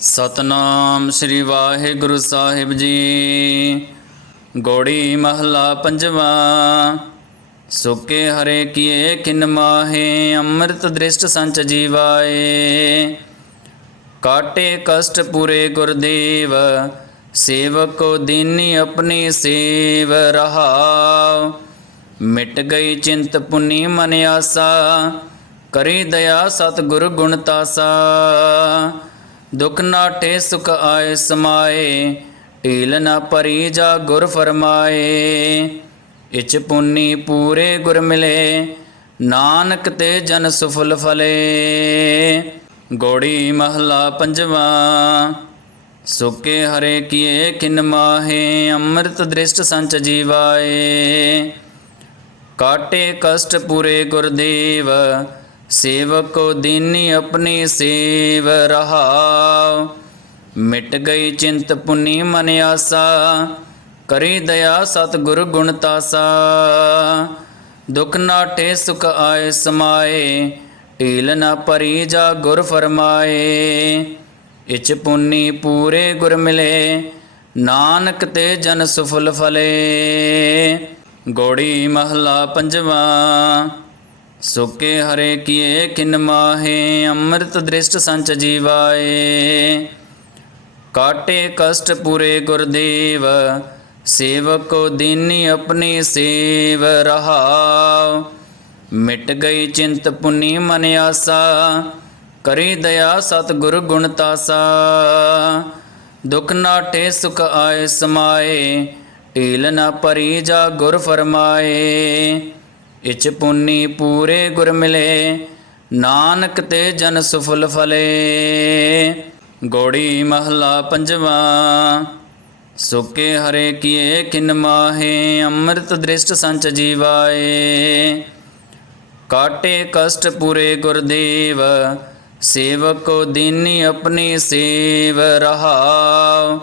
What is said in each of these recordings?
ਸਤਨਾਮ ਸ੍ਰੀ ਵਾਹਿਗੁਰੂ ਸਾਹਿਬ ਜੀ। ਗੋੜੀ ਮਹਲਾ ਪੰਜਵਾ। ਸੁਕੇ ਹਰੇ ਕੀਏ ਕਿਨ ਮਾਹੇ, ਅੰਮ੍ਰਿਤ ਦ੍ਰਿਸ਼ਟ ਸੰਚ ਜੀਵਾਏ। ਕਾਟੇ ਕਸ਼ਟ ਪੂਰੇ ਗੁਰਦੇਵ, ਸੇਵਕ ਦੀਨੀ ਆਪਣੀ ਸੇਵ ਰਹਾਉ। ਮਿਟ ਗਈ ਚਿੰਤ ਪੁਨੀ ਮਨ ਆਸਾ, ਕਰੀ ਦਇਆ ਸਤ ਗੁਰ ਗੁਣ ਤਾਸਾ। ਦੁਖ ਨਾਟੇ ਸੁਖ ਆਏ ਸਮਾਏ, ਢੀਲ ਨਾ ਪਰੀ ਜਾ ਗੁਰ ਫਰਮਾਏ। ਇਚ ਪੁੰਨੀ ਪੂਰੇ ਗੁਰ ਮਿਲੇ, ਨਾਨਕ ਤੇ ਜਨ ਸੁਫਲ ਫਲੇ। ਗੋੜੀ ਮਹਲਾ ਪੰਜਵਾ, ਸੁਕੇ ਹਰੇ ਕੀਏ ਕਿਨ ਮਾਹੇ, ਅੰਮ੍ਰਿਤ ਦ੍ਰਿਸ਼ਟ ਸੰਚ ਜੀਵਾਏ। ਕਾਟੇ ਕਸ਼ਟ ਪੂਰੇ ਗੁਰਦੇਵ ਸੇਵਕੋ ਦੀਨੀ ਆਪਣੀ ਸੇਵ ਰਹਾਉ ਮਿਟ ਗਈ ਚਿੰਤ ਪੁਨੀ ਮਨ ਆਸਾ। ਕਰੀ ਦਇਆ ਸਤ ਗੁਰ ਗੁਣ ਤਾਸਾ। ਦੁਖ ਨਾਟੇ ਸੁਖ ਆਏ ਸਮਾਏ। ਢੀਲ ਨਾ ਪਰੀ ਜਾ ਗੁਰ ਫਰਮਾਏ। ਇਚ ਪੁੰਨੀ ਪੂਰੇ ਗੁਰ ਮਿਲੇ। ਨਾਨਕ ਤੇ ਜਨ ਸੁਫਲ ਫਲੇ। ਗੋੜੀ ਮਹਲਾ ਪੰਜਵਾ। ਸੁਕੇ ਹਰੇ ਕੀਏ, ਕਿਨ ਮਾਹੇ, ਅੰਮ੍ਰਿਤ ਦ੍ਰਿਸ਼ਟ ਸੰਚ ਜੀਵਾਏ। ਕਾਟੇ ਕਸ਼ਟ ਪੂਰੇ ਗੁਰਦੇਵ, ਸੇਵਕ ਦੀਨੀ ਆਪਣੀ ਸੇਵ ਰਹਾਉ। ਮਿਟ ਗਈ ਚਿੰਤ ਪੁਨੀ ਮਨ ਆਸਾ, ਕਰੀ ਦਇਆ ਸਤ ਗੁਰ ਗੁਣ ਤਾਸਾ। ਦੁਖ ਨਾਟੇ ਸੁਖ ਆਏ ਸਮਾਏ, ਢੀਲ ਨਾ ਪਰੀ ਜਾ ਗੁਰ ਫਰਮਾਏ। ਇਚ ਪੁੰਨੀ ਪੂਰੇ ਗੁਰ ਮਿਲੇ, ਨਾਨਕ ਤੇ ਜਨ ਸੁਫਲ ਫਲੇ। ਗੋੜੀ ਮਹਲਾ ਪੰਜਵਾ, ਸੁਕੇ ਹਰੇ ਕੀਏ ਕਿਨ ਮਾਹੇ, ਅੰਮ੍ਰਿਤ ਦ੍ਰਿਸ਼ਟ ਸੰਚ ਜੀਵਾਏ। ਕਾਟੇ ਕਸ਼ਟ ਪੂਰੇ ਗੁਰਦੇਵ, ਸੇਵਕ ਦੀਨੀ ਆਪਣੀ ਸੇਵ ਰਹਾਉ।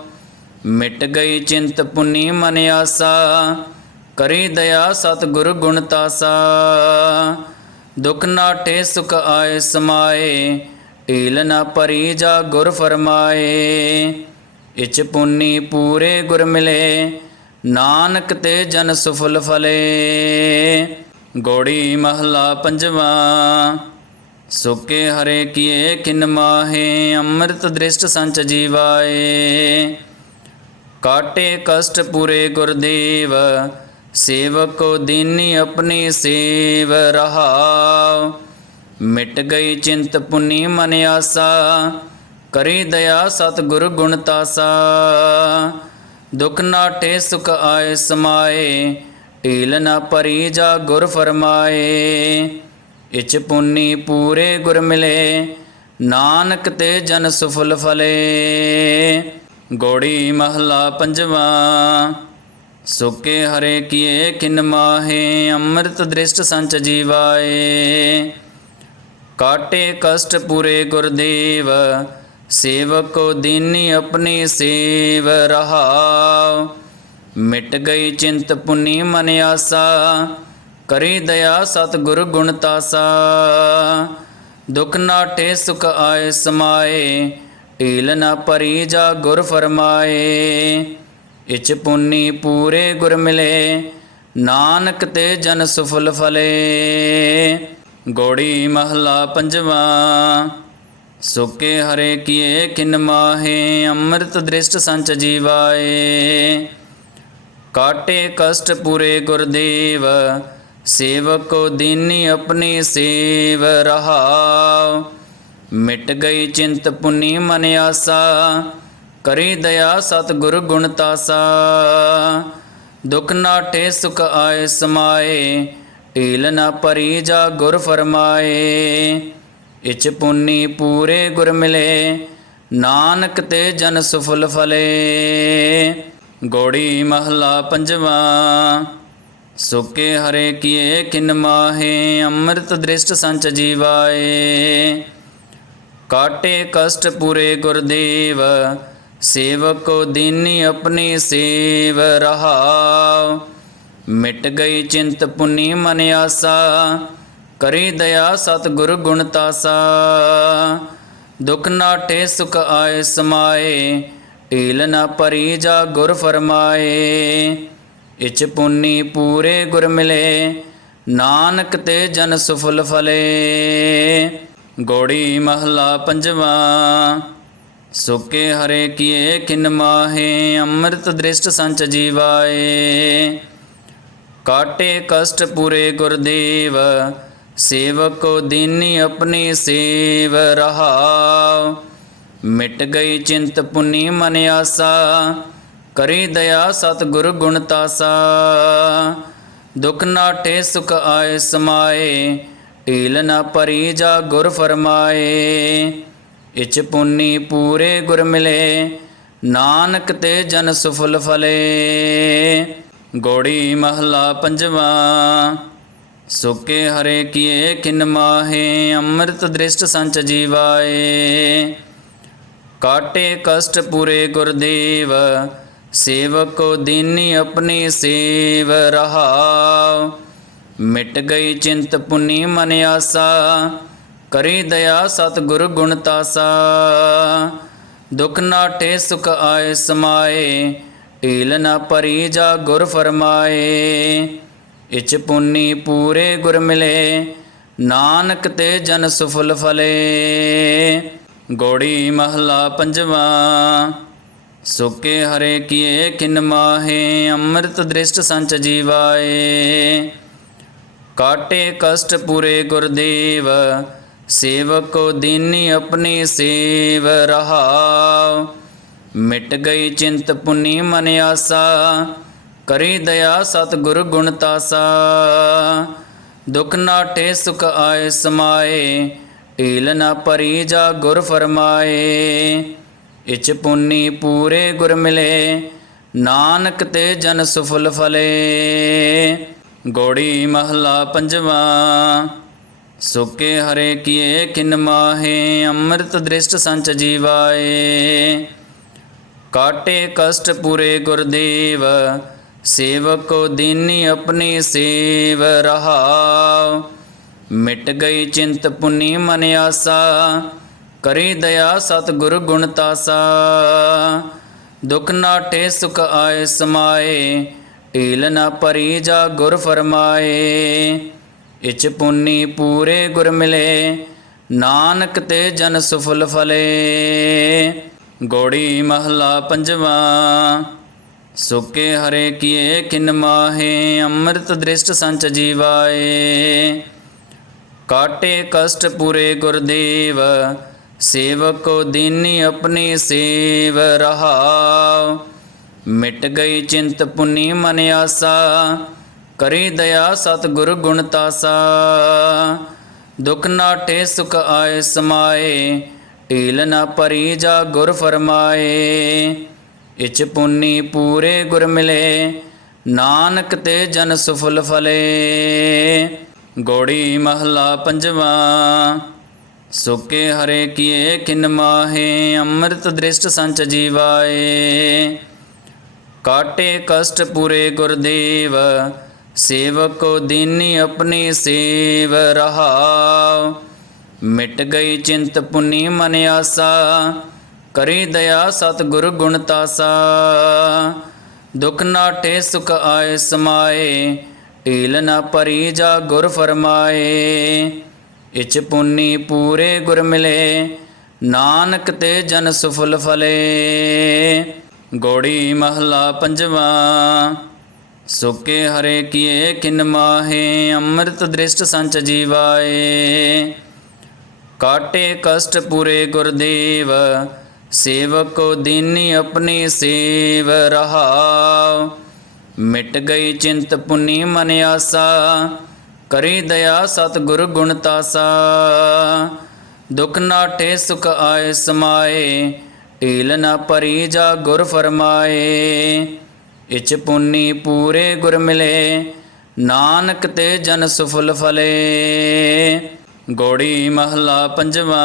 ਮਿਟ ਗਈ ਚਿੰਤ ਪੁਨੀ ਮਨ ਆਸਾ ਕਰੀ ਦਇਆ ਸਤਿਗੁਰ ਗੁਣ ਤਾਸਾ। ਦੁਖ ਨਾਟੇ ਸੁਖ ਆਏ ਸਮਾਏ, ਢੀਲ ਨਾ ਪਰੀ ਜਾ ਗੁਰ ਫਰਮਾਏ। ਇਚ ਪੁੰਨੀ ਪੂਰੇ ਗੁਰ ਮਿਲੇ, ਨਾਨਕ ਤੇ ਜਨ ਸੁਫਲ ਫਲੇ। ਗੋੜੀ ਮਹਲਾ ਪੰਜਵਾ, ਸੁਕੇ ਹਰੇ ਕੀਏ ਕਿਨ ਮਾਹੇ, ਅੰਮ੍ਰਿਤ ਦ੍ਰਿਸ਼ਟ ਸੰਚ ਜੀਵਾਏ। ਕਾਟੇ ਕਸ਼ਟ ਪੂਰੇ ਗੁਰਦੇਵ ਸੇਵਕ ਦੀਨੀ ਆਪਣੀ ਸੇਵ ਰਹਾਉ ਮਿਟ ਗਈ ਚਿੰਤ ਪੁਨੀ ਮਨ ਆਸਾ। ਕਰੀ ਦਇਆ ਸਤ ਗੁਰ ਗੁਣ ਤਾਸਾ। ਦੁਖ ਨਾਟੇ ਸੁਖ ਆਏ ਸਮਾਏ। ਢੀਲ ਨਾ ਪਰੀ ਜਾ ਗੁਰ ਫਰਮਾਏ। ਇਚ ਪੁੰਨੀ ਪੂਰੇ ਗੁਰ ਮਿਲੇ। ਨਾਨਕ ਤੇ ਜਨ ਸੁਫਲ ਫਲੇ। ਗੋੜੀ ਮਹਲਾ ਪੰਜਵਾ। ਸੁਕੇ ਹਰੇ ਕੀਏ ਕਿਨ ਮਾਹੇ, ਅੰਮ੍ਰਿਤ ਦ੍ਰਿਸ਼ਟ ਸੰਚ ਜੀਵਾਏ। ਕਾਟੇ ਕਸ਼ਟ ਪੂਰੇ ਗੁਰਦੇਵ, ਸੇਵਕ ਦੀਨੀ ਆਪਣੀ ਸੇਵ ਰਹਾਉ। ਮਿਟ ਗਈ ਚਿੰਤ ਪੁਨੀ ਮਨ ਆਸਾ, ਕਰੀ ਦਇਆ ਸਤ ਗੁਰ ਗੁਣ ਤਾਸਾ। ਦੁਖ ਨਾਟੇ ਸੁਖ ਆਏ ਸਮਾਏ, ਢੀਲ ਨਾ ਪਰੀ ਜਾ ਗੁਰ ਫਰਮਾਏ। ਇਚ ਪੁੰਨੀ ਪੂਰੇ ਗੁਰ ਮਿਲੇ, ਨਾਨਕ ਤੇ ਜਨ ਸੁਫਲ ਫਲੇ। ਗੋੜੀ ਮਹਲਾ ਪੰਜਵਾ, ਸੁਕੇ ਹਰੇ ਕੀਏ ਕਿਨ ਮਾਹੇ, ਅੰਮ੍ਰਿਤ ਦ੍ਰਿਸ਼ਟ ਸੰਚ ਜੀਵਾਏ। ਕਾਟੇ ਕਸ਼ਟ ਪੂਰੇ ਗੁਰਦੇਵ, ਸੇਵਕ ਦੀਨੀ ਆਪਣੀ ਸੇਵ ਰਹਾਉ। ਮਿਟ ਗਈ ਚਿੰਤ ਪੁਨੀ ਮਨ ਆਸਾ ਕਰੀ ਦਇਆ ਸਤਿਗੁਰ ਗੁਣ ਤਾਸਾ। ਦੁਖ ਨਾਟੇ ਸੁਖ ਆਏ ਸਮਾਏ, ਢੀਲ ਨਾ ਪਰੀ ਜਾ ਗੁਰ ਫਰਮਾਏ। ਇਚ ਪੁੰਨੀ ਪੂਰੇ ਗੁਰ ਮਿਲੇ, ਨਾਨਕ ਤੇ ਜਨ ਸੁਫਲ ਫਲੇ। ਗੋੜੀ ਮਹਲਾ ਪੰਜਵਾ, ਸੁਕੇ ਹਰੇ ਕੀਏ ਕਿਨ ਮਾਹੇ, ਅੰਮ੍ਰਿਤ ਦ੍ਰਿਸ਼ਟ ਸੰਚ ਜੀਵਾਏ। ਕਾਟੇ ਕਸ਼ਟ ਪੂਰੇ ਗੁਰਦੇਵ ਸੇਵਕ ਦੀਨੀ ਆਪਣੀ ਸੇਵ ਰਹਾਉ। ਮਿਟ ਗਈ ਚਿੰਤ ਪੁਨੀ ਮਨ ਆਸਾ। ਕਰੀ ਦਇਆ ਸਤ ਗੁਰ ਗੁਣ ਤਾਸਾ। ਦੁਖ ਨਾਟੇ ਸੁਖ ਆਏ ਸਮਾਏ। ਢੀਲ ਨਾ ਪਰੀ ਜਾ ਗੁਰ ਫਰਮਾਏ। ਇਚ ਪੁੰਨੀ ਪੂਰੇ ਗੁਰ ਮਿਲੇ। ਨਾਨਕ ਤੇ ਜਨ ਸੁਫਲ ਫਲੇ। ਗੋੜੀ ਮਹਲਾ ਪੰਜਵਾ। ਸੁਕੇ ਹਰੇ ਕੀਏ ਕਿਨ ਮਾਹੇ, ਅੰਮ੍ਰਿਤ ਦ੍ਰਿਸ਼ਟ ਸੰਚ ਜੀਵਾਏ। ਕਾਟੇ ਕਸ਼ਟ ਪੂਰੇ ਗੁਰਦੇਵ, ਸੇਵਕ ਦੀਨੀ ਆਪਣੀ ਸੇਵ ਰਹਾਉ। ਮਿਟ ਗਈ ਚਿੰਤ ਪੁਨੀ ਮਨ ਆਸਾ, ਕਰੀ ਦਇਆ ਸਤ ਗੁਰ ਗੁਣ ਤਾਸਾ। ਦੁਖ ਨਾਟੇ ਸੁਖ ਆਏ ਸਮਾਏ, ਢੀਲ ਨਾ ਪਰੀ ਜਾ ਗੁਰ ਫਰਮਾਏ। ਇਚ ਪੁੰਨੀ ਪੂਰੇ ਗੁਰ ਮਿਲੇ, ਨਾਨਕ ਤੇ ਜਨ ਸੁਫਲ ਫਲੇ। ਗੋੜੀ ਮਹਲਾ ਪੰਜਵਾ, ਸੁਕੇ ਹਰੇ ਕੀਏ ਕਿਨ ਮਾਹੇ, ਅੰਮ੍ਰਿਤ ਦ੍ਰਿਸ਼ਟ ਸੰਚ ਜੀਵਾਏ। ਕਾਟੇ ਕਸ਼ਟ ਪੂਰੇ ਗੁਰਦੇਵ, ਸੇਵਕ ਦੀਨੀ ਆਪਣੀ ਸੇਵ ਰਹਾਉ ਮਿਟ ਗਈ ਚਿੰਤ ਪੁਨੀ ਮਨ ਆਸਾ ਕਰੀ ਦਇਆ ਸਤਿਗੁਰ ਗੁਣ ਤਾਸਾ। ਦੁਖ ਨਾਟੇ ਸੁਖ ਆਏ ਸਮਾਏ, ਢੀਲ ਨਾ ਪਰੀ ਜਾ ਗੁਰ ਫਰਮਾਏ। ਇਚ ਪੁੰਨੀ ਪੂਰੇ ਗੁਰ ਮਿਲੇ, ਨਾਨਕ ਤੇ ਜਨ ਸੁਫਲ ਫਲੇ। ਗੋੜੀ ਮਹਲਾ ਪੰਜਵਾ, ਸੁਕੇ ਹਰੇ ਕੀਏ ਕਿਨ ਮਾਹੇ, ਅੰਮ੍ਰਿਤ ਦ੍ਰਿਸ਼ਟ ਸੰਚ ਜੀਵਾਏ। ਕਾਟੇ ਕਸ਼ਟ ਪੂਰੇ ਗੁਰਦੇਵ ਸੇਵਕੋ ਦੀਨੀ ਆਪਣੀ ਸੇਵ ਰਹਾਉ ਮਿਟ ਗਈ ਚਿੰਤ ਪੁਨੀ ਮਨ ਆਸਾ। ਕਰੀ ਦਇਆ ਸਤ ਗੁਰ ਗੁਣ ਤਾਸਾ। ਦੁਖ ਨਾਟੇ ਸੁਖ ਆਏ ਸਮਾਏ। ਢੀਲ ਨਾ ਪਰੀ ਜਾ ਗੁਰ ਫਰਮਾਏ। ਇਚ ਪੁਨੀ ਪੂਰੇ ਗੁਰ ਮਿਲੇ। ਨਾਨਕ ਤੇ ਜਨ ਸੁਫਲ ਫਲੇ। ਗੋੜੀ ਮਹਲਾ ਪੰਜਵਾ। ਸੁਕੇ ਹਰੇ ਕੀਏ ਕਿਨ ਮਾਹੇ, ਅੰਮ੍ਰਿਤ ਦ੍ਰਿਸ਼ਟ ਸੰਚ ਜੀਵਾਏ। ਕਾਟੇ ਕਸ਼ਟ ਪੂਰੇ ਗੁਰਦੇਵ, ਸੇਵਕ ਦੀਨੀ ਆਪਣੀ ਸੇਵ ਰਹਾਉ ਮਿਟ ਗਈ ਚਿੰਤ ਪੁਨੀ ਮਨ ਆਸਾ, ਕਰੀ ਦਇਆ ਸਤ ਗੁਰ ਗੁਣ ਤਾਸਾ। ਦੁਖ ਨਾਟੇ ਸੁਖ ਆਏ ਸਮਾਏ, ਢੀਲ ਨਾ ਪਰੀ ਜਾ ਗੁਰ ਫਰਮਾਏ। ਇਚ ਪੁੰਨੀ ਪੂਰੇ ਗੁਰ ਮਿਲੇ, ਨਾਨਕ ਤੇ ਜਨ ਸੁਫਲ ਫਲੇ। ਗੋੜੀ ਮਹਲਾ ਪੰਜਵਾ, ਸੁਕੇ ਹਰੇ ਕੀਏ ਕਿਨ ਮਾਹੇ, ਅੰਮ੍ਰਿਤ ਦ੍ਰਿਸ਼ਟ ਸੰਚ ਜੀਵਾਏ। ਕਾਟੇ ਕਸ਼ਟ ਪੂਰੇ ਗੁਰਦੇਵ, ਸੇਵਕ ਦੀਨੀ ਆਪਣੀ ਸੇਵ ਰਹਾਉ। ਮਿਟ ਗਈ ਚਿੰਤ ਪੁਨੀ ਮਨ ਆਸਾ ਕਰੀ ਦਇਆ ਸਤ ਗੁਰ ਗੁਣ ਤਾਸਾ। ਦੁਖ ਨਾਟੇ ਸੁਖ ਆਏ ਸਮਾਏ, ਢੀਲ ਨਾ ਪਰੀ ਜਾ ਗੁਰ ਫਰਮਾਏ। ਇਚ ਪੁੰਨੀ ਪੂਰੇ ਗੁਰ ਮਿਲੇ, ਨਾਨਕ ਤੇ ਜਨ ਸੁਫਲ ਫਲੇ। ਗੋੜੀ ਮਹਲਾ ਪੰਜਵਾ, ਸੁਕੇ ਹਰੇ ਕੀਏ ਕਿਨ ਮਾਹੇ, ਅੰਮ੍ਰਿਤ ਦ੍ਰਿਸ਼ਟ ਸੰਚ ਜੀਵਾਏ। ਕਾਟੇ ਕਸ਼ਟ ਪੂਰੇ ਗੁਰਦੇਵ ਸੇਵਕੋ ਦੀਨੀ ਆਪਣੀ ਸੇਵ ਰਹਾਉ ਮਿਟ ਗਈ ਚਿੰਤ ਪੁਨੀ ਮਨ ਆਸਾ। ਕਰੀ ਦਇਆ ਸਤ ਗੁਰ ਗੁਣ ਤਾਸਾ। ਦੁਖ ਨਾਟੇ ਸੁਖ ਆਏ ਸਮਾਏ। ਢੀਲ ਨਾ ਪਰੀ ਜਾ ਗੁਰ ਫਰਮਾਏ। ਇਚ ਪੁੰਨੀ ਪੂਰੇ ਗੁਰ ਮਿਲੇ। ਨਾਨਕ ਤੇ ਜਨ ਸੁਫਲ ਫਲੇ। ਗੋੜੀ ਮਹਲਾ ਪੰਜਵਾ। ਸੁਕੇ ਹਰੇ ਕੀਏ ਕਿਨ ਮਾਹੇ, ਅੰਮ੍ਰਿਤ ਦ੍ਰਿਸ਼ਟ ਸੰਚ ਜੀਵਾਏ। ਕਾਟੇ ਕਸ਼ਟ ਪੂਰੇ ਗੁਰਦੇਵ, ਸੇਵਕ ਦੀਨੀ ਆਪਣੀ ਸੇਵ ਰਹਾਉ। ਮਿਟ ਗਈ ਚਿੰਤ ਪੁਨੀ ਮਨ ਆਸਾ, ਕਰੀ ਦਇਆ ਸਤ ਗੁਰ ਗੁਣ ਤਾਸਾ। ਦੁਖ ਨਾਟੇ ਸੁਖ ਆਏ ਸਮਾਏ, ਢੀਲ ਨਾ ਪਰੀ ਜਾ ਗੁਰ ਫਰਮਾਏ। ਇਚ ਪੁੰਨੀ ਪੂਰੇ ਗੁਰ ਮਿਲੇ, ਨਾਨਕ ਤੇ ਜਨ ਸੁਫਲ ਫਲੇ। ਗੋੜੀ ਮਹਲਾ ਪੰਜਵਾ,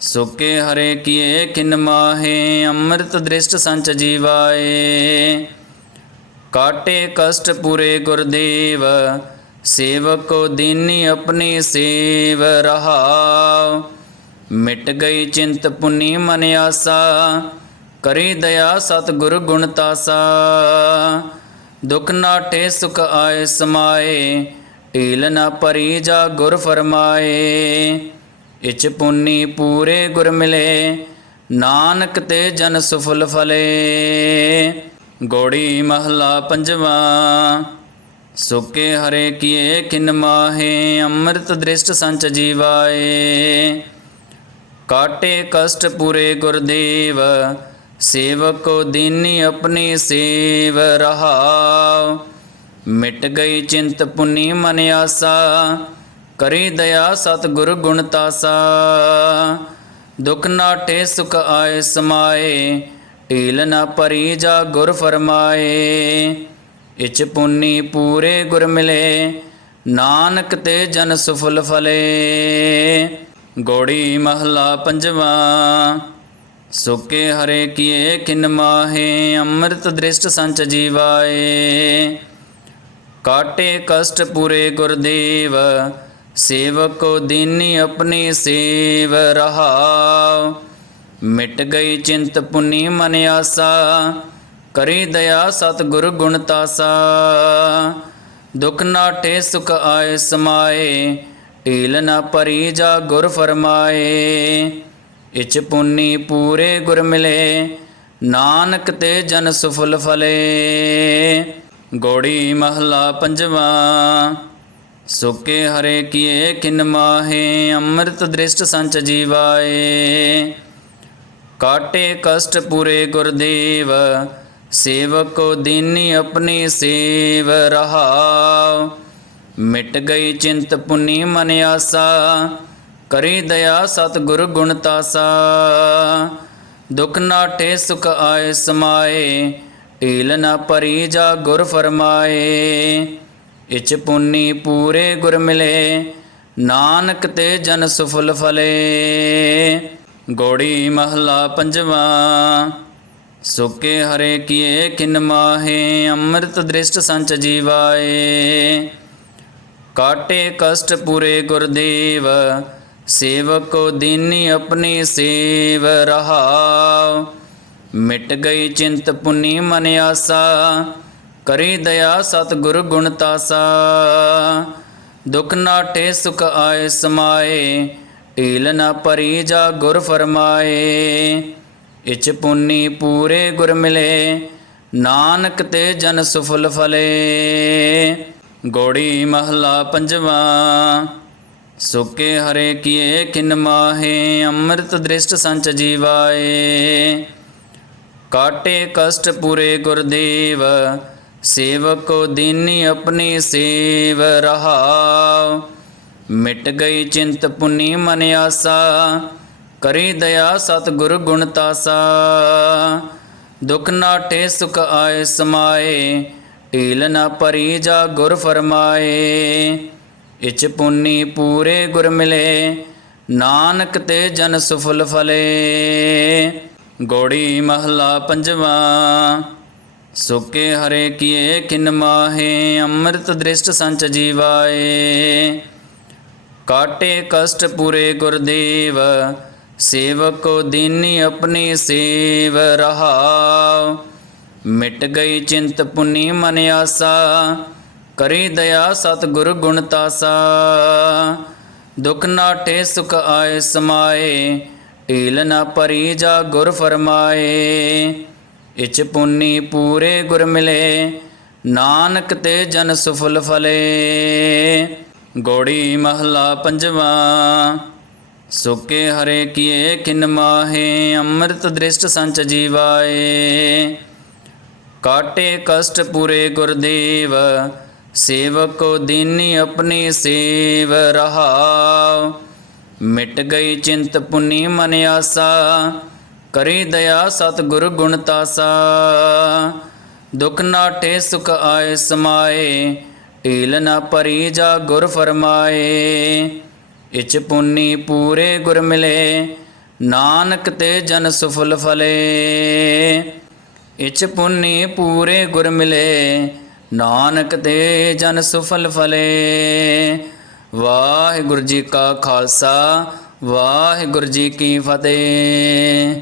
ਸੁਕੇ ਹਰੇ ਕੀਏ ਕਿਨ ਮਾਹੇ, ਅੰਮ੍ਰਿਤ ਦ੍ਰਿਸ਼ਟ ਸੰਚ ਜੀਵਾਏ। ਕਾਟੇ ਕਸ਼ਟ ਪੂਰੇ ਗੁਰਦੇਵ, ਸੇਵਕ ਦੀਨੀ ਆਪਣੀ ਸੇਵ ਰਹਾਉ। ਮਿਟ ਗਈ ਚਿੰਤ ਪੁਨੀ ਮਨ ਆਸਾ ਕਰੀ ਦਇਆ ਸਤਿਗੁਰ ਗੁਣ ਤਾਸਾ। ਦੁਖ ਨਾਟੇ ਸੁਖ ਆਏ ਸਮਾਏ, ਢੀਲ ਨਾ ਪਰੀ ਜਾ ਗੁਰ ਫਰਮਾਏ। ਇਚ ਪੁੰਨੀ ਪੂਰੇ ਗੁਰ ਮਿਲੇ, ਨਾਨਕ ਤੇ ਜਨ ਸੁਫਲ ਫਲੇ। ਗੋੜੀ ਮਹਲਾ ਪੰਜਵਾ, ਸੁਕੇ ਹਰੇ ਕੀਏ ਕਿਨ ਮਾਹੇ, ਅੰਮ੍ਰਿਤ ਦ੍ਰਿਸ਼ਟ ਸੰਚ ਜੀਵਾਏ। ਕਾਟੇ ਕਸ਼ਟ ਪੂਰੇ ਗੁਰਦੇਵ ਸੇਵਕ ਦੀਨੀ ਆਪਣੀ ਸੇਵ ਰਹਾਉ ਮਿਟ ਗਈ ਚਿੰਤ ਪੁਨੀ ਮਨ ਆਸਾ। ਕਰੀ ਦਇਆ ਸਤ ਗੁਰ ਗੁਣ ਤਾਸਾ। ਦੁਖ ਨਾਟੇ ਸੁਖ ਆਏ ਸਮਾਏ। ਢੀਲ ਨਾ ਪਰੀ ਜਾ ਗੁਰ ਫਰਮਾਏ। ਇਚ ਪੁਨੀ ਪੂਰੇ ਗੁਰ ਮਿਲੇ। ਨਾਨਕ ਤੇ ਜਨ ਸੁਫਲ ਫਲੇ। ਗੋੜੀ ਮਹਲਾ ਪੰਜਵਾ। ਸੁਕੇ ਹਰੇ ਕੀਏ ਕਿਨ ਮਾਹੇ, ਅੰਮ੍ਰਿਤ ਦ੍ਰਿਸ਼ਟ ਸੰਚ ਜੀਵਾਏ। ਕਾਟੇ ਕਸ਼ਟ ਪੂਰੇ ਗੁਰਦੇਵ, ਸੇਵਕ ਦੀਨੀ ਆਪਣੀ ਸੇਵ ਰਹਾਉ। ਮਿਟ ਗਈ ਚਿੰਤ ਪੁਨੀ ਮਨ ਆਸਾ, ਕਰੀ ਦਇਆ ਸਤ ਗੁਰ ਗੁਣ ਤਾਸਾ। ਦੁਖ ਨਾਟੇ ਸੁਖ ਆਏ ਸਮਾਏ, ਢੀਲ ਨਾ ਪਰੀ ਜਾ ਗੁਰ ਫਰਮਾਏ। ਇਚ ਪੁੰਨੀ ਪੂਰੇ ਗੁਰ ਮਿਲੇ, ਨਾਨਕ ਤੇ ਜਨ ਸੁਫਲ ਫਲੇ। ਗੋੜੀ ਮਹਲਾ ਪੰਜਵਾ, ਸੁਕੇ ਹਰੇ ਕੀਏ ਕਿਨ ਮਾਹੇ, ਅੰਮ੍ਰਿਤ ਦ੍ਰਿਸ਼ਟ ਸੰਚ ਜੀਵਾਏ। ਕਾਟੇ ਕਸ਼ਟ ਪੂਰੇ ਗੁਰਦੇਵ, ਸੇਵਕ ਦੀਨੀ ਆਪਣੀ ਸੇਵ ਰਹਾਉ ਮਿਟ ਗਈ ਚਿੰਤ ਪੁਨੀ ਮਨ ਆਸਾ ਕਰੀ ਦਇਆ ਸਤਿਗੁਰ ਗੁਣ ਤਾਸਾ। ਦੁਖ ਨਾਟੇ ਸੁਖ ਆਏ ਸਮਾਏ, ਢੀਲ ਨਾ ਪਰੀ ਜਾ ਗੁਰ ਫਰਮਾਏ। ਇਚ ਪੁੰਨੀ ਪੂਰੇ ਗੁਰ ਮਿਲੇ, ਨਾਨਕ ਤੇ ਜਨ ਸੁਫਲ ਫਲੇ। ਗੋੜੀ ਮਹਲਾ ਪੰਜਵਾ, ਸੁਕੇ ਹਰੇ ਕੀਏ ਕਿਨ ਮਾਹੇ, ਅੰਮ੍ਰਿਤ ਦ੍ਰਿਸ਼ਟ ਸੰਚ ਜੀਵਾਏ। ਕਾਟੇ ਕਸ਼ਟ ਪੂਰੇ ਗੁਰਦੇਵ ਸੇਵਕ ਕੋ ਦੀਨੀ ਆਪਣੀ ਸੇਵ ਰਹਾਉ। ਮਿਟ ਗਈ ਚਿੰਤ ਪੁਨੀ ਮਨ ਆਸਾ। ਕਰੀ ਦਇਆ ਸਤ ਗੁਰ ਗੁਣ ਤਾਸਾ। ਦੁਖ ਨਾਟੇ ਸੁਖ ਆਏ ਸਮਾਏ। ਢੀਲ ਨਾ ਪਰੀ ਜਾ ਗੁਰ ਫਰਮਾਏ। ਇਚ ਪੁੰਨੀ ਪੂਰੇ ਗੁਰ ਮਿਲੇ। ਨਾਨਕ ਤੇ ਜਨ ਸੁਫਲ ਫਲੇ। ਗੋੜੀ ਮਹਲਾ ਪੰਜਵਾ। ਸੁਕੇ ਹਰੇ ਕੀਏ ਕਿਨ ਮਾਹੇ, ਅੰਮ੍ਰਿਤ ਦ੍ਰਿਸ਼ਟ ਸੰਚ ਜੀਵਾਏ। ਕਾਟੇ ਕਸ਼ਟ ਪੂਰੇ ਗੁਰਦੇਵ, ਸੇਵਕ ਕੋ ਦੀਨੀ ਆਪਣੀ ਸੇਵ ਰਹਾਉ। ਮਿਟ ਗਈ ਚਿੰਤ ਪੁਨੀ ਮਨ ਆਸਾ, ਕਰੀ ਦਇਆ ਸਤ ਗੁਰ ਗੁਣ ਤਾਸਾ। ਦੁਖ ਨਾਟੇ ਸੁਖ ਆਏ ਸਮਾਏ, ਢੀਲ ਨਾ ਪਰੀ ਜਾ ਗੁਰ ਫਰਮਾਏ। ਇਚ ਪੁੰਨੀ ਪੂਰੇ ਗੁਰ ਮਿਲੇ, ਨਾਨਕ ਤੇ ਜਨ ਸੁਫਲ ਫਲੇ। ਗੋੜੀ ਮਹਲਾ ਪੰਜਵਾ, ਸੁਕੇ ਹਰੇ ਕੀਏ ਕਿਨ ਮਾਹੇ, ਅੰਮ੍ਰਿਤ ਦ੍ਰਿਸ਼ਟ ਸੰਚ ਜੀਵਾਏ। ਕਾਟੇ ਕਸ਼ਟ ਪੂਰੇ ਗੁਰਦੇਵ, ਸੇਵਕ ਦੀਨੀ ਆਪਣੀ ਸੇਵ ਰਹਾਉ ਮਿਟ ਗਈ ਚਿੰਤ ਪੁਨੀ ਮਨ ਆਸਾ ਕਰੀ ਦਇਆ ਸਤ ਗੁਰ ਗੁਣ ਤਾਸਾ, ਦੁਖ ਨਾਟੇ ਸੁਖ ਆਏ ਸਮਾਏ, ਢੀਲ ਨਾ ਪਰੀ ਜਾ ਗੁਰ ਫਰਮਾਏ। ਇਚ ਪੁੰਨੀ ਪੂਰੇ ਗੁਰ ਮਿਲੇ, ਨਾਨਕ ਤੇ ਜਨ ਸੁਫਲ ਫਲੇ। ਗੋੜੀ ਮਹਲਾ ਪੰਜਵਾ, ਸੁਕੇ ਹਰੇ ਕੀਏ ਕਿਨ ਮਾਹੇ, ਅੰਮ੍ਰਿਤ ਦ੍ਰਿਸ਼ਟ ਸੰਚ ਜੀਵਾਏ। ਕਾਟੇ ਕਸ਼ਟ ਪੂਰੇ ਗੁਰਦੇਵ ਸੇਵਕੋ ਦੀਨੀ ਆਪਣੀ ਸੇਵ ਰਹਾਉ ਮਿਟ ਗਈ ਚਿੰਤ ਪੁਨੀ ਮਨ ਆਸਾ। ਕਰੀ ਦਇਆ ਸਤ ਗੁਰ ਗੁਣ ਤਾਸਾ। ਦੁਖ ਨਾਟੇ ਸੁਖ ਆਏ ਸਮਾਏ। ਢੀਲ ਨਾ ਪਰੀ ਜਾ ਗੁਰ ਫਰਮਾਏ। ਇਚ ਪੁੰਨੀ ਪੂਰੇ ਗੁਰ ਮਿਲੇ। ਨਾਨਕ ਤੇ ਜਨ ਸੁਫਲ ਫਲੇ। ਇਚ ਪੁੰਨੀ ਪੂਰੇ ਗੁਰ ਮਿਲੇ। ਨਾਨਕ ਤੇ ਜਨ ਸੁਫਲ ਫਲੇ ਵਾਹਿਗੁਰੂ ਜੀ ਕਾ ਖਾਲਸਾ ਵਾਹਿਗੁਰੂ ਜੀ ਕੀ ਫਤਿਹ।